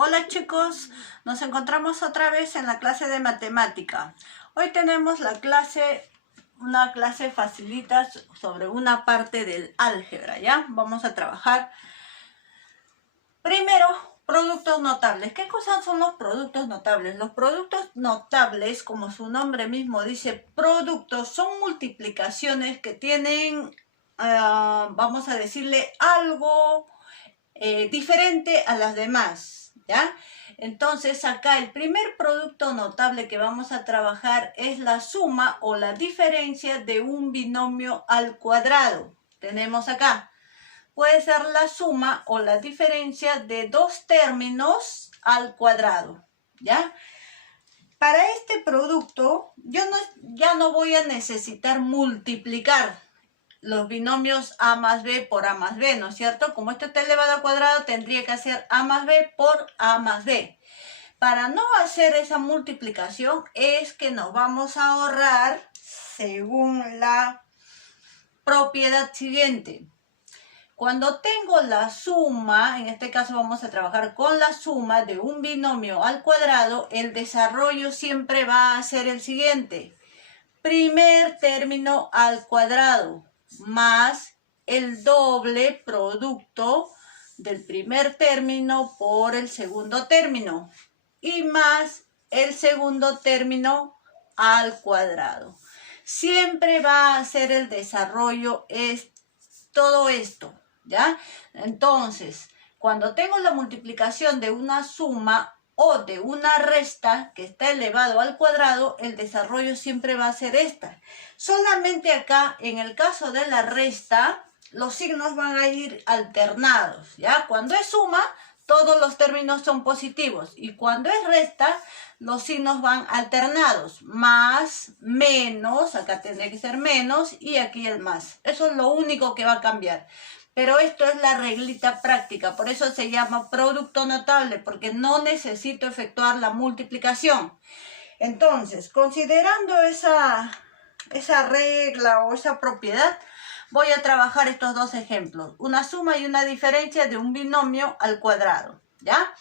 Hola chicos, nos encontramos otra vez en la clase de matemática. Hoy tenemos una clase facilita sobre una parte del álgebra, ¿ya? Vamos a trabajar primero productos notables. ¿Qué cosas son los productos notables? Los productos notables, como su nombre mismo dice, productos, son multiplicaciones que tienen, vamos a decirle, algo diferente a las demás, ¿ya? Entonces acá el primer producto notable que vamos a trabajar es la suma o la diferencia de un binomio al cuadrado. Tenemos acá, puede ser la suma o la diferencia de dos términos al cuadrado, ¿ya? Para este producto ya no voy a necesitar multiplicar los binomios a más b por a más b, ¿no es cierto? Como esto está elevado al cuadrado, tendría que hacer a más b por a más b. Para no hacer esa multiplicación es que nos vamos a ahorrar según la propiedad siguiente. Cuando tengo la suma, en este caso vamos a trabajar con la suma de un binomio al cuadrado, el desarrollo siempre va a ser el siguiente. Primer término al cuadrado más el doble producto del primer término por el segundo término y más el segundo término al cuadrado. Siempre va a ser el desarrollo todo esto, ¿ya? Entonces, cuando tengo la multiplicación de una suma o de una resta que está elevado al cuadrado, el desarrollo siempre va a ser esta. Solamente acá, en el caso de la resta, los signos van a ir alternados, ¿ya? Cuando es suma, todos los términos son positivos. Y cuando es resta, los signos van alternados. Más, menos, acá tendría que ser menos y aquí el más. Eso es lo único que va a cambiar. Pero esto es la reglita práctica, por eso se llama producto notable, porque no necesito efectuar la multiplicación. Entonces, considerando esa regla o esa propiedad, voy a trabajar estos dos ejemplos. Una suma y una diferencia de un binomio al cuadrado, ¿ya?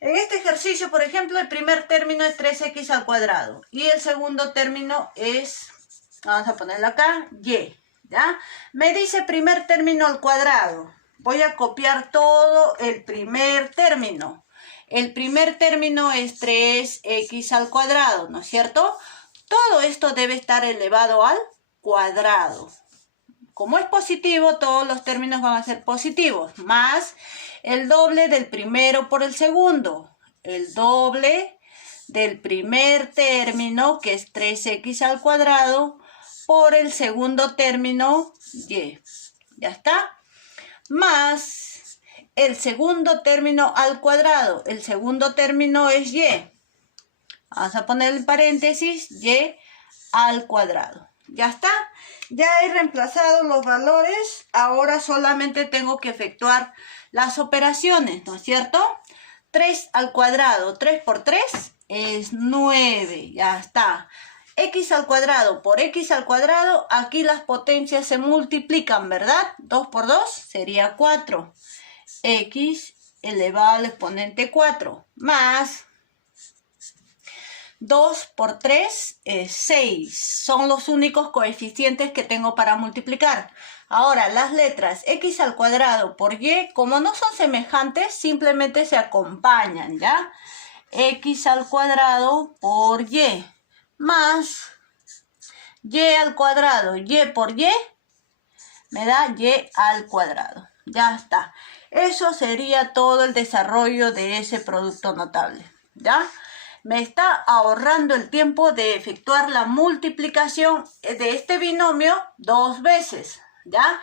En este ejercicio, por ejemplo, el primer término es 3x al cuadrado y el segundo término es, vamos a ponerlo acá, y. ¿Ya? Me dice primer término al cuadrado. Voy a copiar todo el primer término. El primer término es 3x al cuadrado, ¿no es cierto? Todo esto debe estar elevado al cuadrado. Como es positivo, todos los términos van a ser positivos. Más el doble del primero por el segundo. El doble del primer término, que es 3x al cuadrado, por el segundo término, y. ¿Ya está? Más el segundo término al cuadrado. El segundo término es y. Vamos a poner en paréntesis, y al cuadrado. ¿Ya está? Ya he reemplazado los valores. Ahora solamente tengo que efectuar las operaciones, ¿no es cierto? 3 al cuadrado. 3 por 3 es 9. Ya está. X al cuadrado por X al cuadrado, aquí las potencias se multiplican, ¿verdad? 2 por 2 sería 4. X elevado al exponente 4, más 2 por 3 es 6. Son los únicos coeficientes que tengo para multiplicar. Ahora, las letras X al cuadrado por Y, como no son semejantes, simplemente se acompañan, ¿ya? X al cuadrado por Y. Más y al cuadrado, y por y, me da y al cuadrado. Ya está. Eso sería todo el desarrollo de ese producto notable. ¿Ya? Me está ahorrando el tiempo de efectuar la multiplicación de este binomio 2 veces. ¿Ya?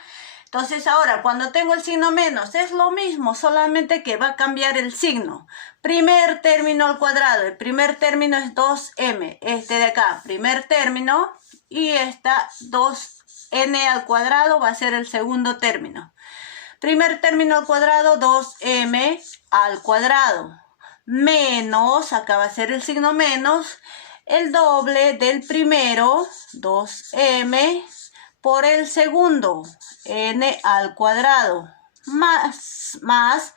Entonces ahora, cuando tengo el signo menos, es lo mismo, solamente que va a cambiar el signo. Primer término al cuadrado, el primer término es 2m, este de acá, primer término, y esta 2n al cuadrado va a ser el segundo término. Primer término al cuadrado, 2m al cuadrado, menos, acá va a ser el signo menos, el doble del primero, 2m, por el segundo, n al cuadrado, más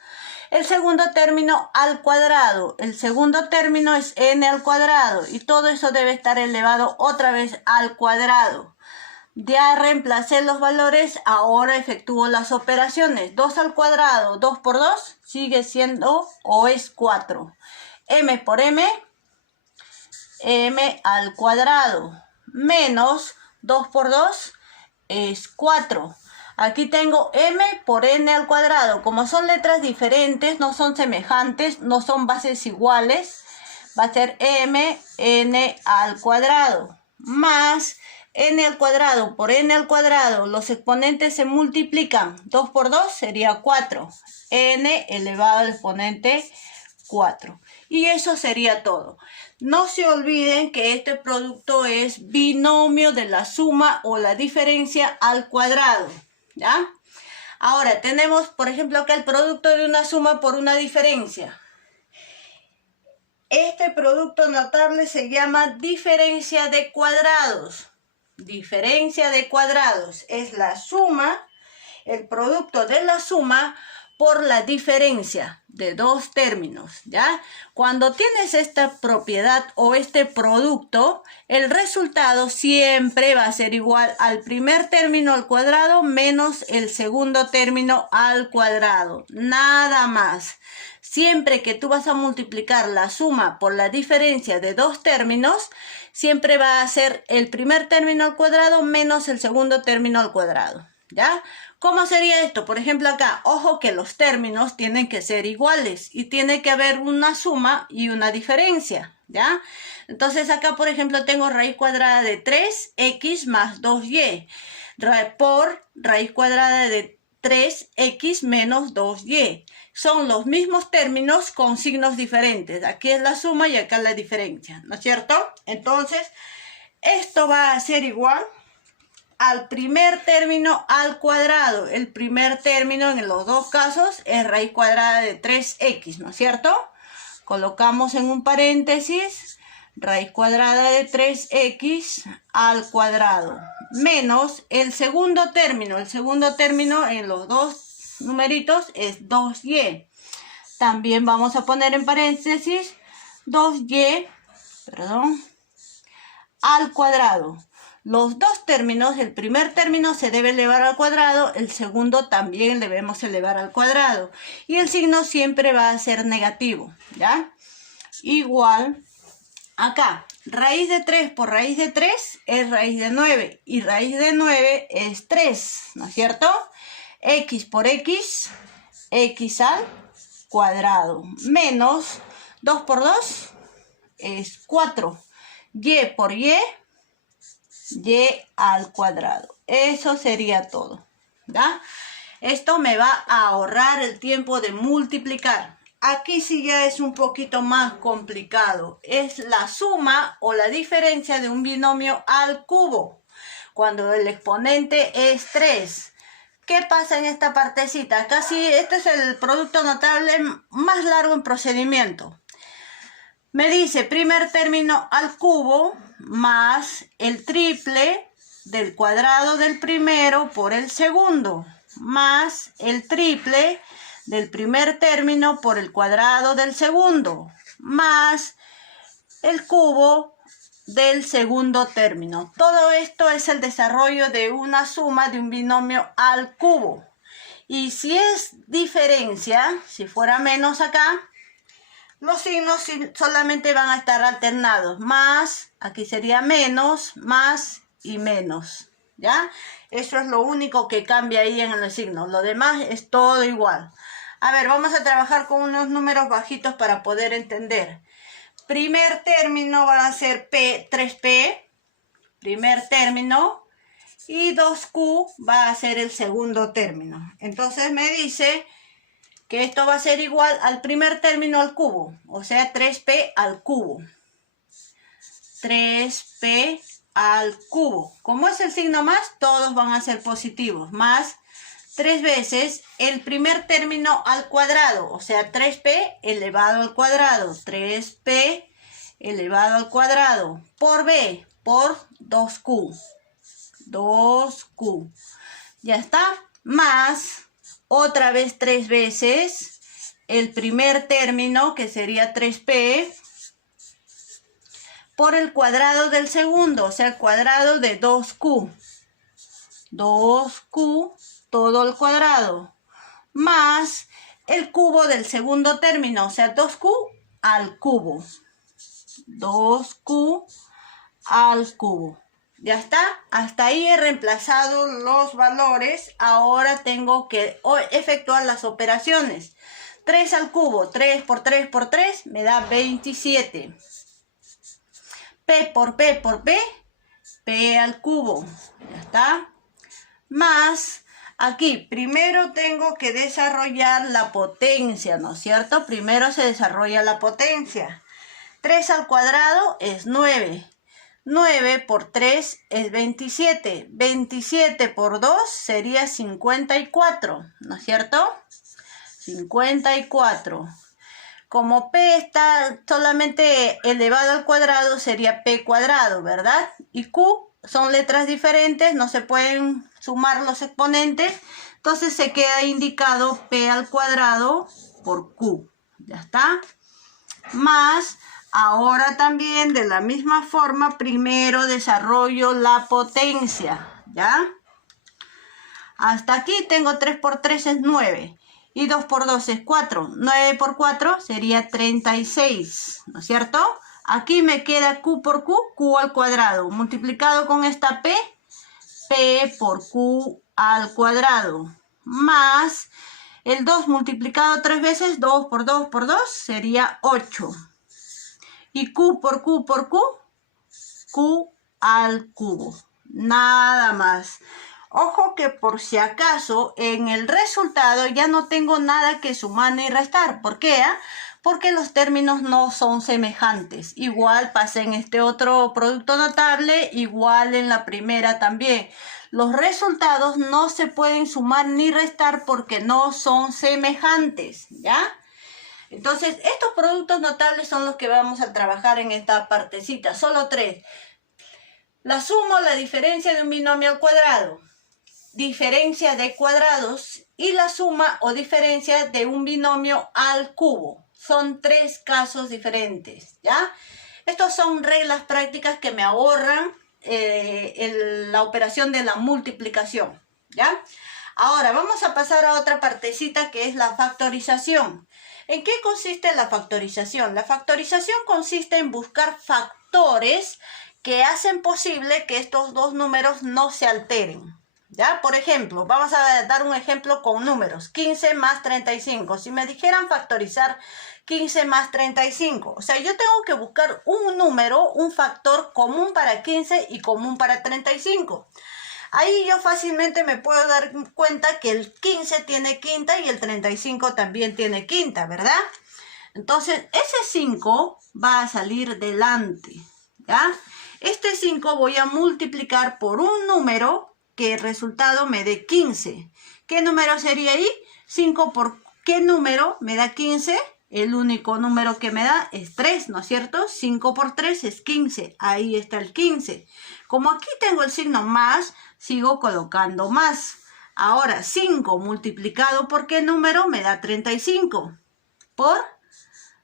el segundo término al cuadrado. El segundo término es n al cuadrado y todo eso debe estar elevado otra vez al cuadrado. Ya reemplacé los valores, ahora efectúo las operaciones. 2 al cuadrado, 2 por 2, sigue siendo o es 4. M por M, M al cuadrado, menos 2 por 2 es 4. Aquí tengo M por N al cuadrado. Como son letras diferentes, no son semejantes, no son bases iguales, va a ser M, N al cuadrado, más n al cuadrado por n al cuadrado, los exponentes se multiplican, 2 por 2 sería 4, n elevado al exponente 4. Y eso sería todo. No se olviden que este producto es binomio de la suma o la diferencia al cuadrado, ¿ya? Ahora tenemos, por ejemplo, acá el producto de una suma por una diferencia. Este producto notable se llama diferencia de cuadrados. Diferencia de cuadrados es la suma, el producto de la suma por la diferencia de dos términos, ¿ya? Cuando tienes esta propiedad o este producto, el resultado siempre va a ser igual al primer término al cuadrado menos el segundo término al cuadrado, nada más. Siempre que tú vas a multiplicar la suma por la diferencia de dos términos, siempre va a ser el primer término al cuadrado menos el segundo término al cuadrado, ¿ya? ¿Cómo sería esto? Por ejemplo acá, ojo que los términos tienen que ser iguales y tiene que haber una suma y una diferencia, ¿ya? Entonces acá, por ejemplo, tengo raíz cuadrada de 3x más 2y por raíz cuadrada de 3x menos 2y. Son los mismos términos con signos diferentes. Aquí es la suma y acá la diferencia, ¿no es cierto? Entonces, esto va a ser igual al primer término al cuadrado. El primer término en los dos casos es raíz cuadrada de 3x, ¿no es cierto? Colocamos en un paréntesis raíz cuadrada de 3x al cuadrado menos el segundo término. El segundo término en los dos numeritos es 2y. También vamos a poner en paréntesis 2y, al cuadrado. Los dos términos, el primer término se debe elevar al cuadrado, el segundo también debemos elevar al cuadrado. Y el signo siempre va a ser negativo, ¿ya? Igual, acá, raíz de 3 por raíz de 3 es raíz de 9. Y raíz de 9 es 3, ¿no es cierto? X por x, x al cuadrado, menos 2 por 2 es 4. Y por y al cuadrado. Eso sería todo, ¿ya? Esto me va a ahorrar el tiempo de multiplicar. Aquí sí ya es un poquito más complicado. Es la suma o la diferencia de un binomio al cubo. Cuando el exponente es 3. ¿Qué pasa en esta partecita? Acá sí, este es el producto notable más largo en procedimiento. Me dice primer término al cubo más el triple del cuadrado del primero por el segundo, más el triple del primer término por el cuadrado del segundo, más el cubo del segundo término. Todo esto es el desarrollo de una suma de un binomio al cubo. Y si es diferencia, si fuera menos acá, los signos solamente van a estar alternados. Más, aquí sería menos, más y menos, ¿ya? Eso es lo único que cambia ahí en el signo. Lo demás es todo igual. A ver, vamos a trabajar con unos números bajitos para poder entender. Primer término va a ser P, 3P, primer término, y 2Q va a ser el segundo término. Entonces me dice que esto va a ser igual al primer término al cubo, o sea 3P al cubo. 3P al cubo. Como es el signo más, todos van a ser positivos. Más 3 veces el primer término al cuadrado, o sea 3P elevado al cuadrado. 3P elevado al cuadrado por B, por 2Q. 2Q. Ya está. Más otra vez 3 veces el primer término, que sería 3p, por el cuadrado del segundo, o sea, el cuadrado de 2q. 2q todo al cuadrado, más el cubo del segundo término, o sea, 2q al cubo. 2q al cubo. Ya está, hasta ahí he reemplazado los valores. Ahora tengo que efectuar las operaciones. 3 al cubo, 3 por 3 por 3 me da 27. P por P por P, P al cubo. Ya está. Más, aquí primero tengo que desarrollar la potencia, ¿no es cierto? Primero se desarrolla la potencia. 3 al cuadrado es 9. 9 por 3 es 27. 27 por 2 sería 54, ¿no es cierto? 54. Como P está solamente elevado al cuadrado, sería P cuadrado, ¿verdad? Y Q son letras diferentes, no se pueden sumar los exponentes. Entonces se queda indicado P al cuadrado por Q. Ya está. Más... Ahora también de la misma forma, primero desarrollo la potencia, ¿ya? Hasta aquí tengo 3 por 3 es 9 y 2 por 2 es 4. 9 por 4 sería 36, ¿no es cierto? Aquí me queda Q por Q, Q al cuadrado. Multiplicado con esta P, P por Q al cuadrado. Más el 2 multiplicado 3 veces, 2 por 2 por 2 sería 8. Y Q por Q por Q, Q al cubo. Nada más. Ojo que por si acaso en el resultado ya no tengo nada que sumar ni restar. ¿Por qué? Porque los términos no son semejantes. Igual pasa en este otro producto notable, igual en la primera también. Los resultados no se pueden sumar ni restar porque no son semejantes, ¿ya? Entonces, estos productos notables son los que vamos a trabajar en esta partecita. Solo 3. La suma o la diferencia de un binomio al cuadrado. Diferencia de cuadrados. Y la suma o diferencia de un binomio al cubo. Son 3 casos diferentes, ¿ya? Estos son reglas prácticas que me ahorran la operación de la multiplicación, ¿ya? Ahora, vamos a pasar a otra partecita que es la factorización. ¿En qué consiste la factorización? La factorización consiste en buscar factores que hacen posible que estos dos números no se alteren. ¿Ya? Por ejemplo, vamos a dar un ejemplo con números. 15 más 35. Si me dijeran factorizar 15 más 35, o sea, yo tengo que buscar un número, un factor común para 15 y común para 35. Ahí yo fácilmente me puedo dar cuenta que el 15 tiene quinta y el 35 también tiene quinta, ¿verdad? Entonces, ese 5 va a salir delante, ¿ya? Este 5 voy a multiplicar por un número que el resultado me dé 15. ¿Qué número sería ahí? 5 por ¿qué número me da 15? El único número que me da es 3, ¿no es cierto? 5 por 3 es 15. Ahí está el 15. Como aquí tengo el signo más, sigo colocando más. Ahora, 5 multiplicado por ¿qué número? Me da 35. Por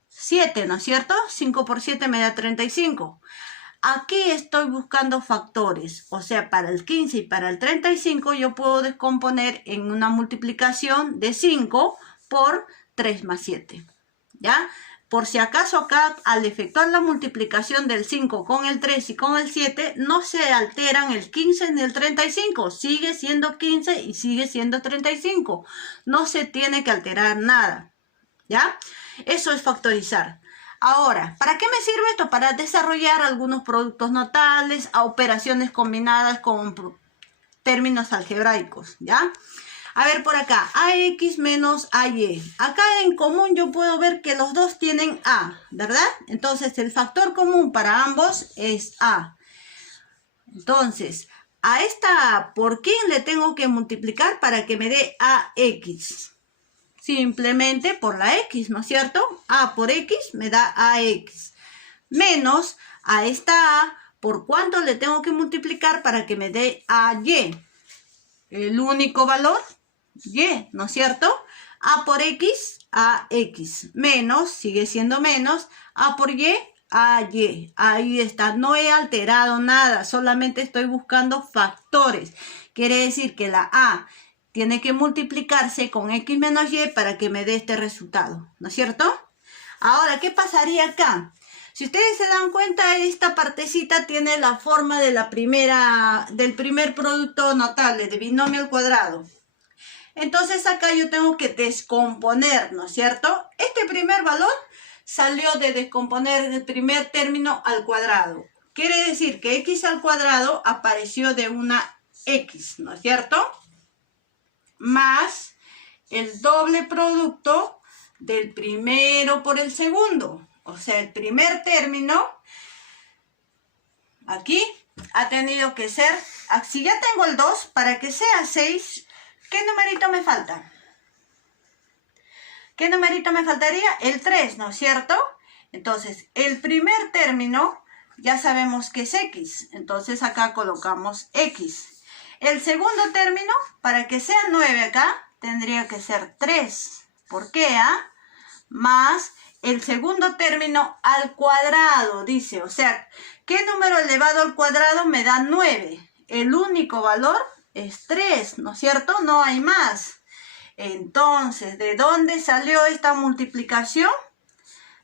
7, ¿no es cierto? 5 por 7 me da 35. Aquí estoy buscando factores. O sea, para el 15 y para el 35 yo puedo descomponer en una multiplicación de 5 por 3 más 7. ¿Ya? Por si acaso acá, al efectuar la multiplicación del 5 con el 3 y con el 7, no se alteran el 15 ni el 35. Sigue siendo 15 y sigue siendo 35. No se tiene que alterar nada. ¿Ya? Eso es factorizar. Ahora, ¿para qué me sirve esto? Para desarrollar algunos productos notables, a operaciones combinadas con términos algebraicos. ¿Ya? A ver por acá, AX menos AY. Acá en común yo puedo ver que los dos tienen A, ¿verdad? Entonces el factor común para ambos es A. Entonces, a esta A, ¿por quién le tengo que multiplicar para que me dé AX? Simplemente por la X, ¿no es cierto? A por X me da AX. Menos a esta A, ¿por cuánto le tengo que multiplicar para que me dé AY? El único valor, Y, ¿no es cierto? A por X, a X. Menos, sigue siendo menos. A por Y, a Y. Ahí está. No he alterado nada. Solamente estoy buscando factores. Quiere decir que la A tiene que multiplicarse con X menos Y para que me dé este resultado. ¿No es cierto? Ahora, ¿qué pasaría acá? Si ustedes se dan cuenta, esta partecita tiene la forma de del primer producto notable, de binomio al cuadrado. Entonces acá yo tengo que descomponer, ¿no es cierto? Este primer valor salió de descomponer el primer término al cuadrado. Quiere decir que X al cuadrado apareció de una X, ¿no es cierto? Más el doble producto del primero por el segundo. O sea, el primer término aquí ha tenido que ser, si ya tengo el 2, para que sea 6, ¿qué numerito me falta? ¿Qué numerito me faltaría? El 3, ¿no es cierto? Entonces, el primer término ya sabemos que es X. Entonces, acá colocamos X. El segundo término, para que sea 9 acá, tendría que ser 3. ¿Por qué? Más el segundo término al cuadrado, dice. O sea, ¿qué número elevado al cuadrado me da 9? El único valor es 3, ¿no es cierto? No hay más. Entonces, ¿de dónde salió esta multiplicación?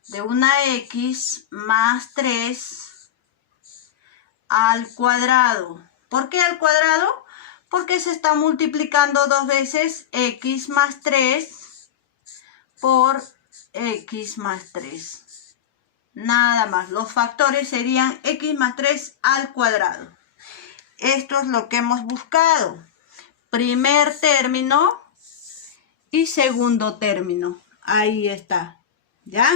De una X más 3 al cuadrado. ¿Por qué al cuadrado? Porque se está multiplicando dos veces X más 3 por X más 3. Nada más. Los factores serían X más 3 al cuadrado. Esto es lo que hemos buscado. Primer término y segundo término. Ahí está. ¿Ya?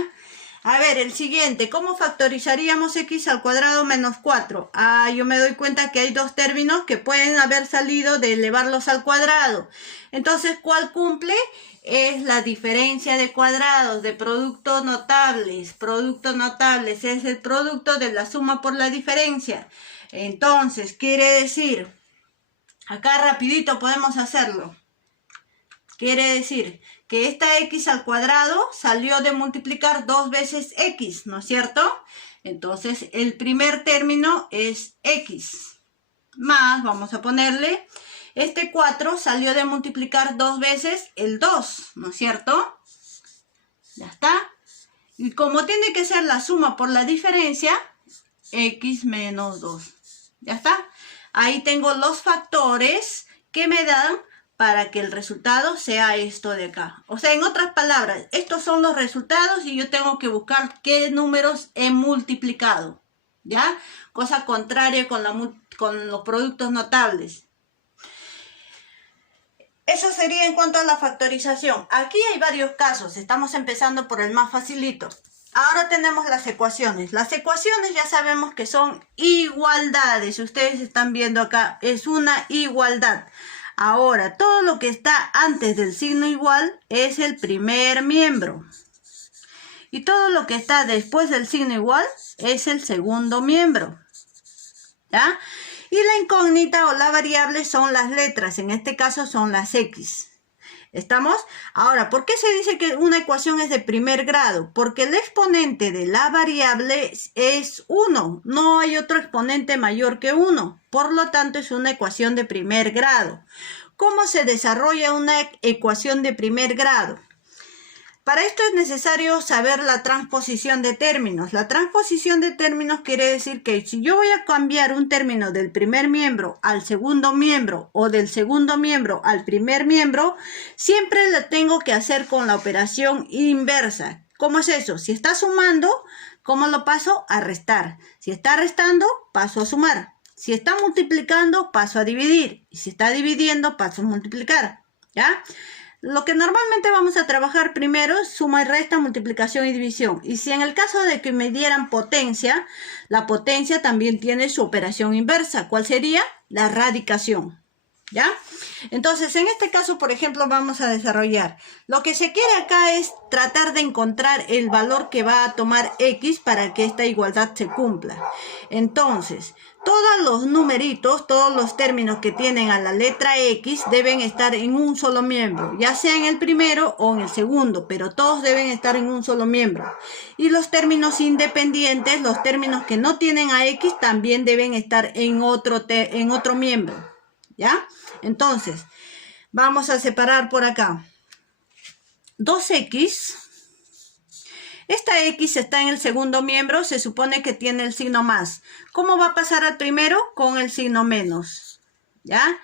A ver, el siguiente. ¿Cómo factorizaríamos X al cuadrado menos 4? Yo me doy cuenta que hay dos términos que pueden haber salido de elevarlos al cuadrado. Entonces, ¿cuál cumple? Es la diferencia de cuadrados de productos notables. Productos notables es el producto de la suma por la diferencia. Entonces, quiere decir, acá rapidito podemos hacerlo. Quiere decir que esta X al cuadrado salió de multiplicar dos veces X, ¿no es cierto? Entonces, el primer término es X. Más, vamos a ponerle, este 4 salió de multiplicar dos veces el 2, ¿no es cierto? Ya está. Y como tiene que ser la suma por la diferencia, X menos 2. Ya está. Ahí tengo los factores que me dan para que el resultado sea esto de acá. O sea, en otras palabras, estos son los resultados y yo tengo que buscar qué números he multiplicado. ¿Ya? Cosa contraria con los productos notables. Eso sería en cuanto a la factorización. Aquí hay varios casos. Estamos empezando por el más facilito. Ahora tenemos las ecuaciones. Las ecuaciones ya sabemos que son igualdades. Ustedes están viendo acá, es una igualdad. Ahora, todo lo que está antes del signo igual es el primer miembro. Y todo lo que está después del signo igual es el segundo miembro. ¿Ya? Y la incógnita o la variable son las letras. En este caso son las X. ¿Estamos? Ahora, ¿por qué se dice que una ecuación es de primer grado? Porque el exponente de la variable es 1. No hay otro exponente mayor que 1. Por lo tanto, es una ecuación de primer grado. ¿Cómo se desarrolla una ecuación de primer grado? Para esto es necesario saber la transposición de términos. La transposición de términos quiere decir que si yo voy a cambiar un término del primer miembro al segundo miembro o del segundo miembro al primer miembro, siempre lo tengo que hacer con la operación inversa. ¿Cómo es eso? Si está sumando, ¿cómo lo paso? A restar. Si está restando, paso a sumar. Si está multiplicando, paso a dividir. Y si está dividiendo, paso a multiplicar. ¿Ya? Lo que normalmente vamos a trabajar primero es suma y resta, multiplicación y división. Y si en el caso de que me dieran potencia, la potencia también tiene su operación inversa. ¿Cuál sería? La radicación. ¿Ya? Entonces, en este caso, por ejemplo, vamos a desarrollar. Lo que se quiere acá es tratar de encontrar el valor que va a tomar X para que esta igualdad se cumpla. Entonces, todos los numeritos, todos los términos que tienen a la letra X deben estar en un solo miembro, ya sea en el primero o en el segundo, pero todos deben estar en un solo miembro. Y los términos independientes, los términos que no tienen a X, también deben estar en otro miembro. ¿Ya? Entonces, vamos a separar por acá. 2x. Esta x está en el segundo miembro, se supone que tiene el signo más. ¿Cómo va a pasar al primero? Con el signo menos. ¿Ya?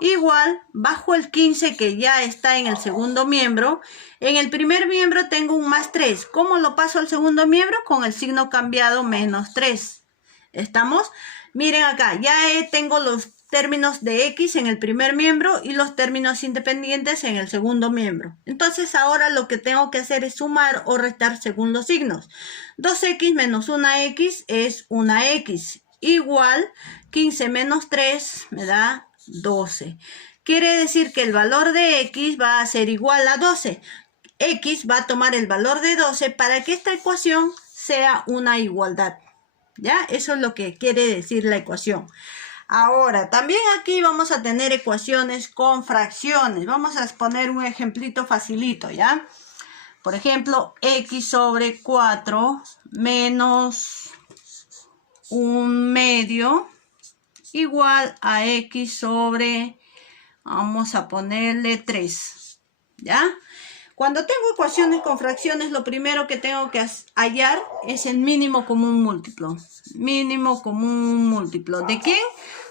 Igual, bajo el 15 que ya está en el segundo miembro, en el primer miembro tengo un más 3. ¿Cómo lo paso al segundo miembro? Con el signo cambiado menos 3. ¿Estamos? Miren acá, ya tengo los términos de X en el primer miembro y los términos independientes en el segundo miembro. Entonces ahora lo que tengo que hacer es sumar o restar según los signos. 2X menos 1X es 1X. Igual 15 menos 3 me da 12. Quiere decir que el valor de X va a ser igual a 12. X va a tomar el valor de 12 para que esta ecuación sea una igualdad. ¿Ya? Eso es lo que quiere decir la ecuación. Ahora, también aquí vamos a tener ecuaciones con fracciones. Vamos a poner un ejemplito facilito, ¿ya? Por ejemplo, x sobre 4 menos 1/2 igual a x sobre, vamos a ponerle 3, ¿ya? Cuando tengo ecuaciones con fracciones, lo primero que tengo que hallar es el mínimo común múltiplo. Mínimo común múltiplo. ¿De quién?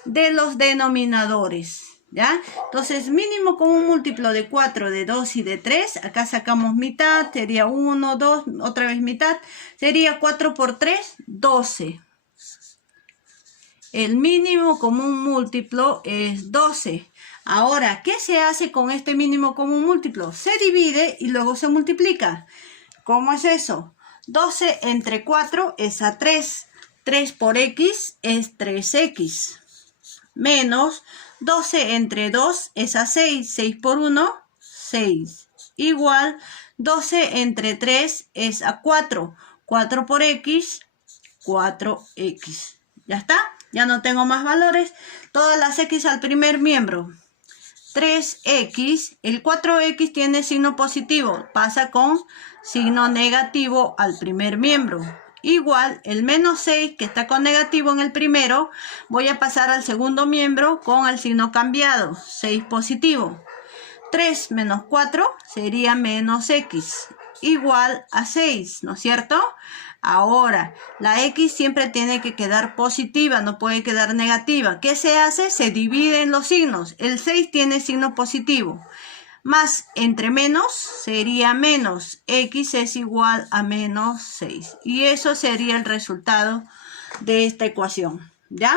De los denominadores, ¿ya? Entonces, mínimo común múltiplo de 4, de 2 y de 3. Acá sacamos mitad, sería 1, 2, otra vez mitad. Sería 4 por 3, 12. El mínimo común múltiplo es 12. Ahora, ¿qué se hace con este mínimo común múltiplo? Se divide y luego se multiplica. ¿Cómo es eso? 12 entre 4 es a 3. 3 por x es 3x. Menos 12 entre 2 es a 6. 6 por 1, 6. Igual 12 entre 3 es a 4. 4 por x, 4x. ¿Ya está? Ya no tengo más valores. Todas las x al primer miembro. 3x, el 4x tiene signo positivo, pasa con signo negativo al primer miembro. Igual, el menos 6 que está con negativo en el primero, voy a pasar al segundo miembro con el signo cambiado, 6 positivo. 3 menos 4 sería menos x, igual a 6, ¿no es cierto? Ahora, la x siempre tiene que quedar positiva, no puede quedar negativa. ¿Qué se hace? Se divide en los signos. El 6 tiene signo positivo. Más entre menos sería menos. X es igual a menos 6. Y eso sería el resultado de esta ecuación. ¿Ya?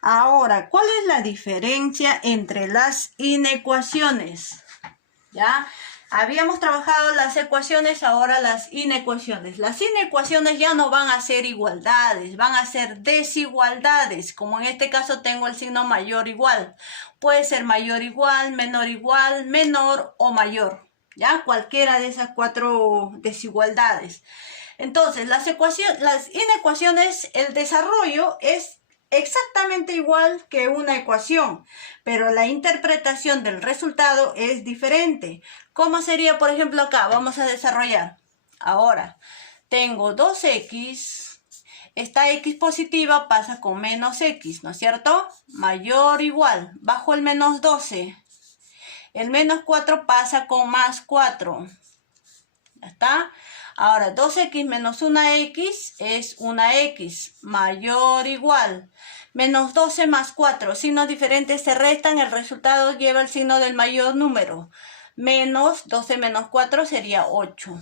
Ahora, ¿cuál es la diferencia entre las inecuaciones? ¿Ya? Habíamos trabajado las ecuaciones, ahora las inecuaciones. Las inecuaciones ya no van a ser igualdades, van a ser desigualdades. Como en este caso tengo el signo mayor igual. Puede ser mayor igual, menor o mayor. ¿Ya? Cualquiera de esas 4 desigualdades. Entonces, las inecuaciones, el desarrollo es exactamente igual que una ecuación, pero la interpretación del resultado es diferente. ¿Cómo sería, por ejemplo, acá? Vamos a desarrollar. Ahora, tengo 2x, esta x positiva pasa con menos x, ¿no es cierto? Mayor o igual, bajo el menos 12. El menos 4 pasa con más 4. ¿Ya está? Ahora, 2x menos 1x es 1x, mayor o igual. Menos 12 más 4, signos diferentes se restan, el resultado lleva el signo del mayor número. Menos 12 menos 4 sería 8.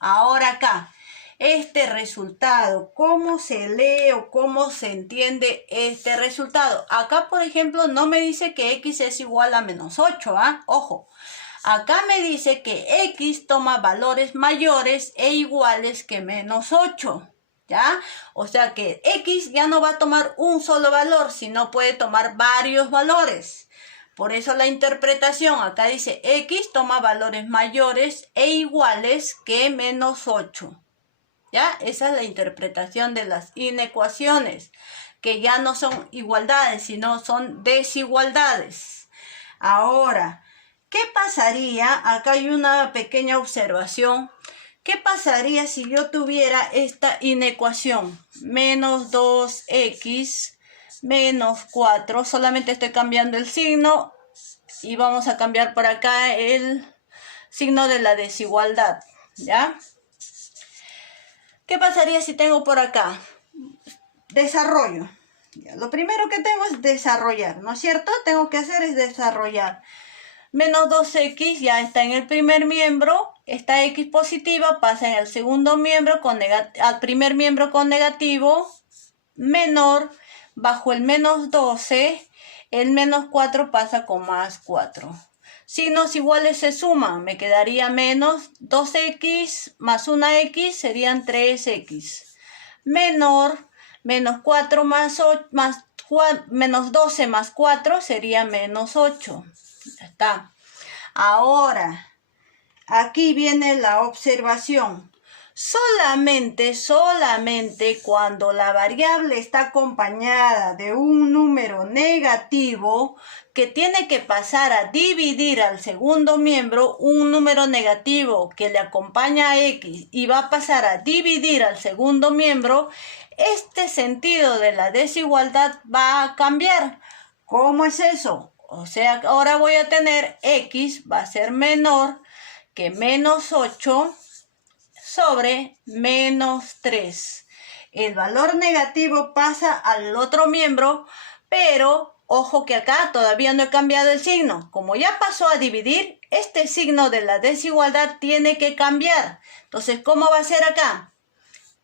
Ahora acá, este resultado, ¿cómo se lee o cómo se entiende este resultado? Acá, por ejemplo, no me dice que x es igual a menos 8, ¿ah? Ojo. Acá me dice que x toma valores mayores e iguales que menos 8. ¿Ya? O sea que X ya no va a tomar un solo valor, sino puede tomar varios valores. Por eso la interpretación acá dice X toma valores mayores e iguales que menos 8. ¿Ya? Esa es la interpretación de las inecuaciones, que ya no son igualdades, sino son desigualdades. Ahora, ¿qué pasaría? Acá hay una pequeña observación. ¿Qué pasaría si yo tuviera esta inecuación? Menos 2x menos 4. Solamente estoy cambiando el signo y vamos a cambiar por acá el signo de la desigualdad. ¿Ya? ¿Qué pasaría si tengo por acá? Desarrollo. Ya, lo primero que tengo es desarrollar, ¿no es cierto? Tengo que hacer es desarrollar. Menos 2x ya está en el primer miembro. Esta x positiva pasa en el segundo miembro al primer miembro con negativo. Menor, bajo el menos 12, el menos 4 pasa con más 4. Signos iguales se suman. Me quedaría menos 2x más 1x serían 3x. Menor, menos 4 menos 12 más 4 sería menos 8. Ya está. Ahora, aquí viene la observación. Solamente cuando la variable está acompañada de un número negativo que tiene que pasar a dividir al segundo miembro, un número negativo que le acompaña a X y va a pasar a dividir al segundo miembro, este sentido de la desigualdad va a cambiar. ¿Cómo es eso? O sea, ahora voy a tener X va a ser menor que menos 8 sobre menos 3. El valor negativo pasa al otro miembro, pero ojo que acá todavía no he cambiado el signo. Como ya pasó a dividir, este signo de la desigualdad tiene que cambiar. Entonces, ¿cómo va a ser acá?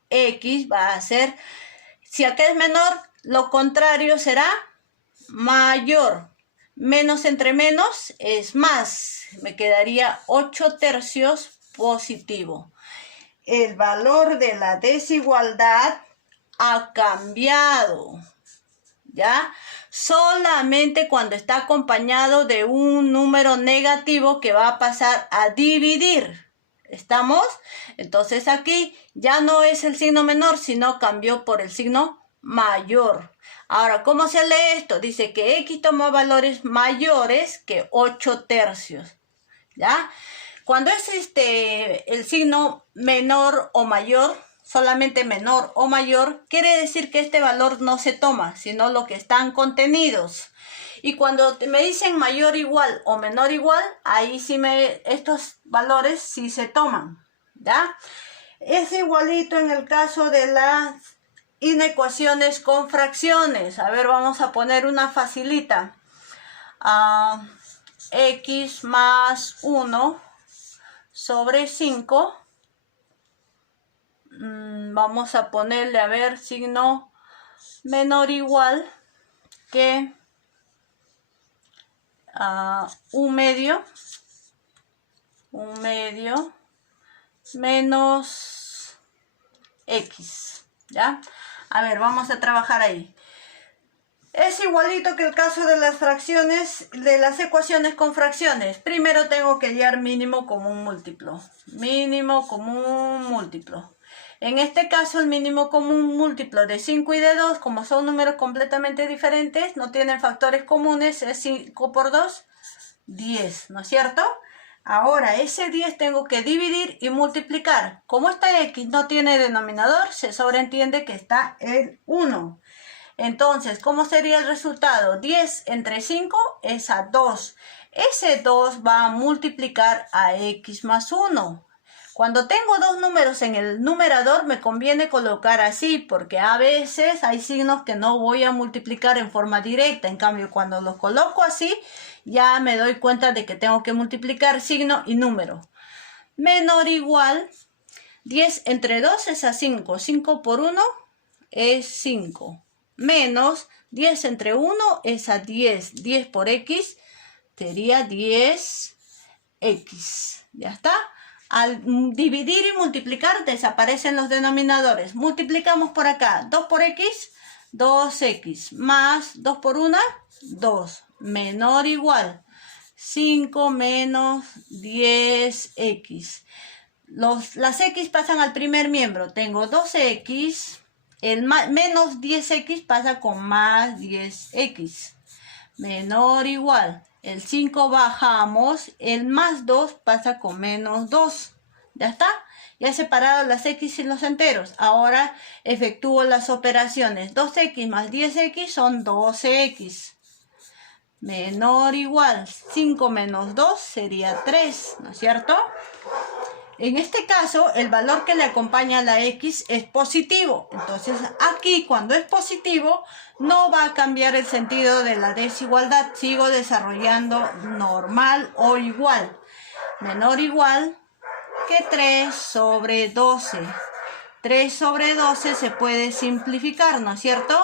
X va a ser, si acá es menor, lo contrario será mayor. Menos entre menos es más. Me quedaría 8 tercios positivo. El valor de la desigualdad ha cambiado, ¿ya? Solamente cuando está acompañado de un número negativo que va a pasar a dividir. ¿Estamos? Entonces aquí ya no es el signo menor, sino cambió por el signo mayor. Ahora, ¿cómo se lee esto? Dice que X toma valores mayores que 8 tercios, ¿ya? Cuando es el signo menor o mayor, solamente menor o mayor, quiere decir que este valor no se toma, sino lo que están contenidos. Y cuando me dicen mayor igual o menor igual, ahí sí estos valores sí se toman, ¿ya? Es igualito en el caso de las inecuaciones con fracciones. A ver, vamos a poner una facilita. X más 1 sobre 5. Vamos a ponerle, a ver, signo menor o igual que 1 medio menos X, ¿ya? A ver, vamos a trabajar ahí. Es igualito que el caso de las fracciones, de las ecuaciones con fracciones. Primero tengo que hallar mínimo común múltiplo. Mínimo común múltiplo. En este caso el mínimo común múltiplo de 5 y de 2, como son números completamente diferentes, no tienen factores comunes, es 5 por 2, 10, ¿no es cierto? Ahora ese 10 tengo que dividir y multiplicar. Como esta X no tiene denominador, se sobreentiende que está el 1. Entonces, ¿cómo sería el resultado? 10 entre 5 es a 2. Ese 2 va a multiplicar a X más 1. Cuando tengo dos números en el numerador, me conviene colocar así, porque a veces hay signos que no voy a multiplicar en forma directa. En cambio, cuando los coloco así, ya me doy cuenta de que tengo que multiplicar signo y número. Menor o igual, 10 entre 2 es a 5. 5 por 1 es 5. Menos 10 entre 1 es a 10. 10 por X sería 10X. ¿Ya está? Al dividir y multiplicar desaparecen los denominadores. Multiplicamos por acá. 2 por x, 2x. Más 2 por 1, 2. Menor o igual. 5 menos 10x. Las x pasan al primer miembro. Tengo 2x. El menos 10x pasa con más 10x. Menor o igual. El 5 bajamos, el más 2 pasa con menos 2. ¿Ya está? Ya he separado las x y los enteros. Ahora efectúo las operaciones. 2x más 10x son 12x. Menor o igual. 5 menos 2 sería 3, ¿no es cierto? En este caso, el valor que le acompaña a la x es positivo. Entonces, aquí cuando es positivo, no va a cambiar el sentido de la desigualdad. Sigo desarrollando normal o igual. Menor o igual que 3 sobre 12. 3 sobre 12 se puede simplificar, ¿no es cierto?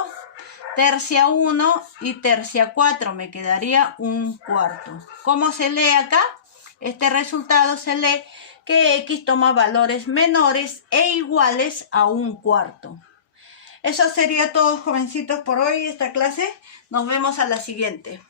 Tercia 1 y tercia 4. Me quedaría un cuarto. ¿Cómo se lee acá? Este resultado se lee que x toma valores menores e iguales a un cuarto. Eso sería todo, jovencitos, por hoy, esta clase. Nos vemos a la siguiente.